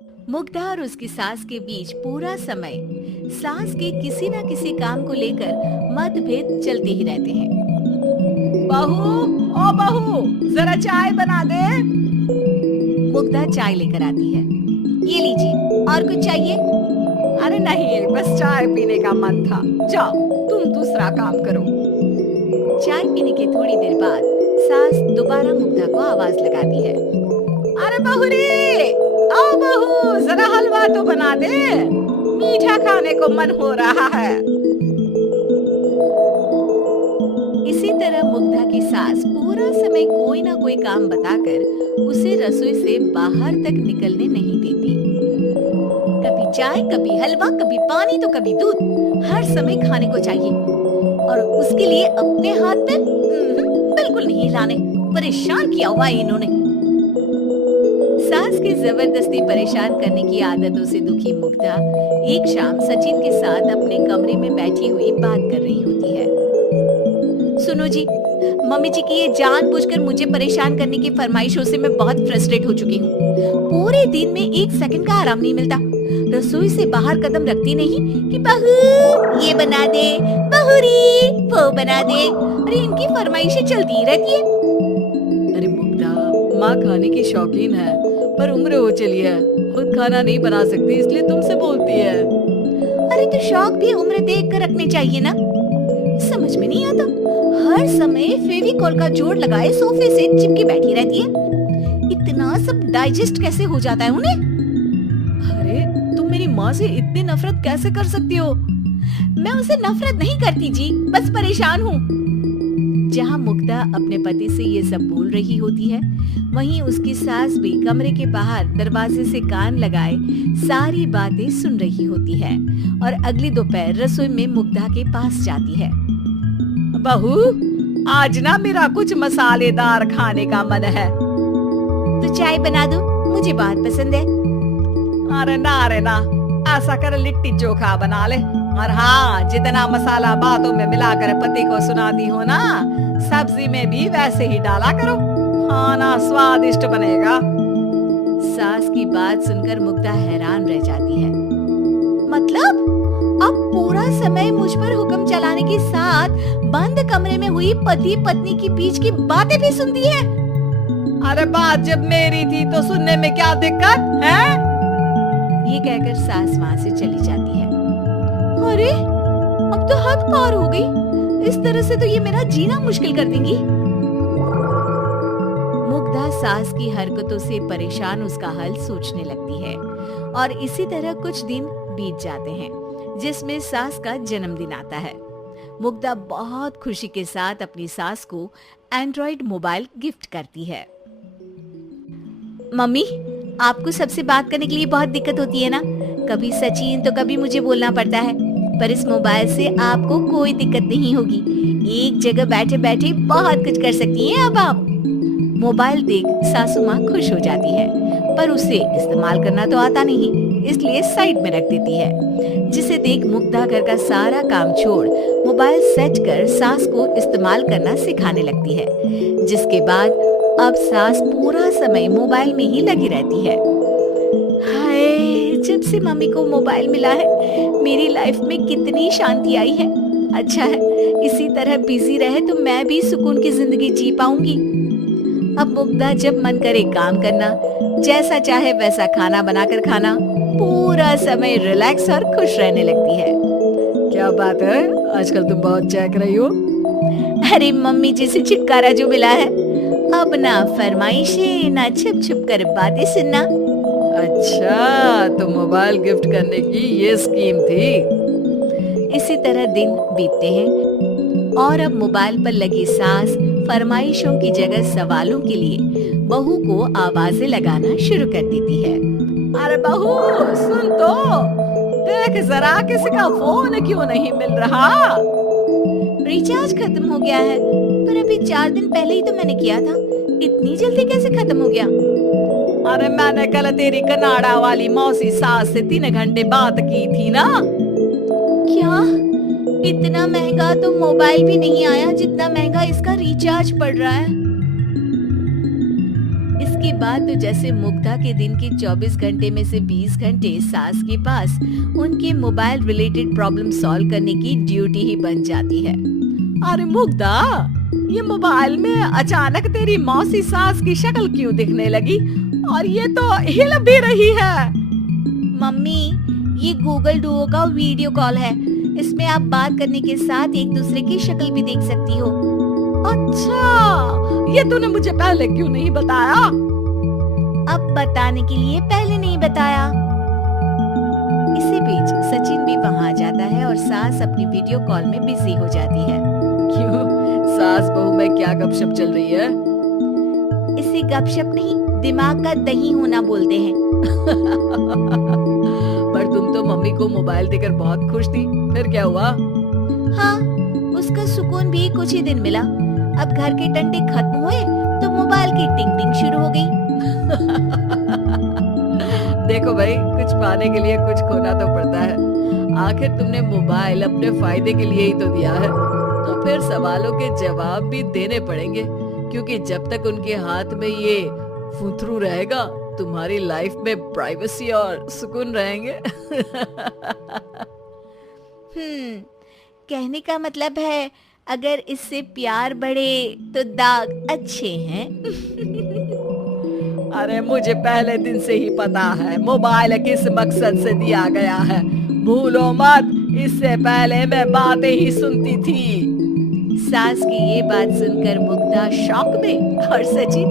मुग्धा और उसकी सास के बीच पूरा समय सास के किसी न किसी काम को लेकर मतभेद चलते ही रहते हैं। बहू, ओ बहू, जरा चाय बना दे। मुग्धा चाय लेकर आती है। ये लीजिए, और कुछ चाहिए? अरे नहीं, बस चाय पीने का मन था। जाओ, तुम दूसरा काम करो। चाय पीने के थोड़ी देर बाद सास दोबारा मुग्धा को आवाज लगाती है। अरे बहुरी, आओ बहू, जरा हलवा तो बना दे, मीठा खाने को मन हो रहा है। इसी तरह मुग्धा की सास पूरा समय कोई ना कोई काम बताकर उसे रसोई से बाहर तक निकलने नहीं देती। कभी चाय, कभी हलवा, कभी पानी तो कभी दूध, हर समय खाने को चाहिए और उसके लिए अपने हाथ पे बिल्कुल नहीं हिलाने। परेशान किया हुआ है इन्होंने। सास की जबरदस्ती परेशान करने की आदतों से दुखी मुग्धा एक शाम सचिन के साथ अपने कमरे में बैठी हुई बात कर रही होती है। सुनो जी, मम्मी जी की ये जानबूझकर मुझे परेशान करने की फरमाइशों से मैं बहुत फ्रस्ट्रेट हो चुकी हूँ। पूरे दिन में एक सेकंड का आराम नहीं मिलता। रसोई से बाहर कदम रखती नहीं कि बहू ये बना दे, बहुरी वो बना दे। अरे इनकी फरमाइशें चलती ही रहती है। अरे मुग्धा, माँ खाने की शौकीन है पर उम्र हो चली है, खुद खाना नहीं बना सकती इसलिए तुमसे बोलती है। अरे तो शौक भी उम्र देख कर रखने चाहिए ना। समझ में नहीं आता, हर समय फेविकॉल का जोड़ लगाए सोफे से चिपकी बैठी रहती है। इतना सब डाइजेस्ट कैसे हो जाता है उन्हें? अरे तुम मेरी माँ से इतनी नफरत कैसे कर सकती हो? मैं उनसे नफरत नहीं करती जी, बस परेशान हूँ। जहाँ मुग्धा अपने पति से ये सब बोल रही होती है, वहीं उसकी सास भी कमरे के बाहर दरवाजे से कान लगाए सारी बातें सुन रही होती है और अगली दोपहर रसोई में मुग्धा के पास जाती है। बहू, आज ना मेरा कुछ मसालेदार खाने का मन है। तो चाय बना दो, मुझे बहुत पसंद है। अरे ना, ऐसा कर लिट्टी चोखा बना ले। और हाँ, जितना मसाला बातों में मिलाकर पति को सुनाती हो ना, सब्जी में भी वैसे ही डाला करो, खाना स्वादिष्ट बनेगा। सास की बात सुनकर मुग्धा हैरान रह जाती है। मतलब अब पूरा समय मुझ पर हुक्म चलाने के साथ बंद कमरे में हुई पति पत्नी की बीच की बातें भी सुनती है? अरे बात जब मेरी थी तो सुनने में क्या दिक्कत है? ये कहकर सास वहाँ से चली जाती है। अरे अब तो हद पार हो गई, इस तरह से तो ये मेरा जीना मुश्किल कर देंगी। मुग्धा सास की हरकतों से परेशान उसका हल सोचने लगती है और इसी तरह कुछ दिन बीत जाते हैं, जिसमें सास का जन्मदिन आता है। मुग्धा बहुत खुशी के साथ अपनी सास को एंड्रॉइड मोबाइल गिफ्ट करती है। मम्मी, आपको सबसे बात करने के लिए बहुत दिक्कत होती है ना, कभी सचिन तो कभी मुझे बोलना पड़ता है, पर इस मोबाइल से आपको कोई दिक्कत नहीं होगी। एक जगह बैठे बैठे बहुत कुछ कर सकती हैं अब आप। मोबाइल देख सासू माँ खुश हो जाती है, पर उसे इस्तेमाल करना तो आता नहीं, इसलिए साइड में रख देती है। जिसे देख मुग्धा घर का सारा काम छोड़ मोबाइल सेट कर सास को इस्तेमाल करना सिखाने लगती है, जिसके बाद अब सास पूरा समय मोबाइल में ही लगी रहती है। हाय, जब से मम्मी को मोबाइल मिला है मेरी लाइफ में कितनी शांति आई है। अच्छा है, इसी तरह बिजी रहे तो मैं भी सुकून की जिंदगी जी पाऊंगी। अब मुग्धा जब मन करे काम करना, जैसा चाहे वैसा खाना बनाकर खाना, पूरा समय रिलैक्स और खुश रहने लगती है। क्या बात है, आजकल तुम बहुत चहक रही हो। अरे मम्मी जी से छुटकारा जो मिला है, अब ना फरमाइशें ना छुप छुप कर बातें सुनना। अच्छा, तो मोबाइल गिफ्ट करने की ये स्कीम थी। इसी तरह दिन बीतते हैं और अब मोबाइल पर लगी सास फरमाइशों की जगह सवालों के लिए बहू को आवाजें लगाना शुरू कर देती है। अरे बहू, सुन तो, देख जरा किसी का फोन क्यों नहीं मिल रहा? रिचार्ज खत्म हो गया है, पर अभी 4 दिन पहले ही तो मैंने किया था, इतनी जल्दी कैसे खत्म हो गया? अरे मैंने कल तेरी कनाडा वाली मौसी सास से 3 घंटे बात की थी ना। क्या? इतना महंगा तो मोबाइल भी नहीं आया जितना महंगा इसका रिचार्ज पड़ रहा है। इसके ये बात तो जैसे मुग्धा के दिन के 24 घंटे में से 20 घंटे सास के पास उनके मोबाइल रिलेटेड प्रॉब्लम सॉल्व करने की ड्यूटी ही बन जाती है। अरे मुग्धा, ये मोबाइल में अचानक तेरी मौसी सास की शक्ल क्यों दिखने लगी और ये तो हिल भी रही है। मम्मी, ये गूगल डुओ का वीडियो कॉल है। इसमें आप बात करने के साथ एक दूसरे की शक्ल भी देख सकती हो। अच्छा, ये तूने मुझे पहले क्यों नहीं बताया? अब बताने के लिए पहले नहीं बताया। इसी बीच सचिन भी वहां जाता है और सास अपनी वीडियो कॉल में बिजी हो जाती है। क्यों, सास बहू में क्या गपशप चल रही है? इसे गपशप नहीं, दिमाग का दही होना बोलते हैं। पर तुम तो मम्मी को मोबाइल देकर बहुत खुश थी, फिर क्या हुआ? हाँ, उसका सुकून भी कुछ ही दिन मिला। अब घर के टंटे खत्म हुए तो मोबाइल की टिंग टिंग शुरू हो गई। देखो भाई, कुछ पाने के लिए कुछ खोना तो पड़ता है। आखिर तुमने मोबाइल अपने फायदे के लिए ही तो दिया है, तो फिर सवालों के जवाब भी देने पड़ेंगे, क्योंकि जब तक उनके हाथ में ये फुथरू रहेगा तुम्हारी लाइफ में प्राइवेसी और सुकून रहेंगे। कहने का मतलब है अगर इससे प्यार बढ़े तो दाग अच्छे हैं। अरे मुझे पहले दिन से ही पता है मोबाइल किस मकसद से दिया गया है। भूलो मत, इससे पहले मैं बातें ही सुनती थी। सास की ये बात सुनकर मुग्धा शॉक में और सचिन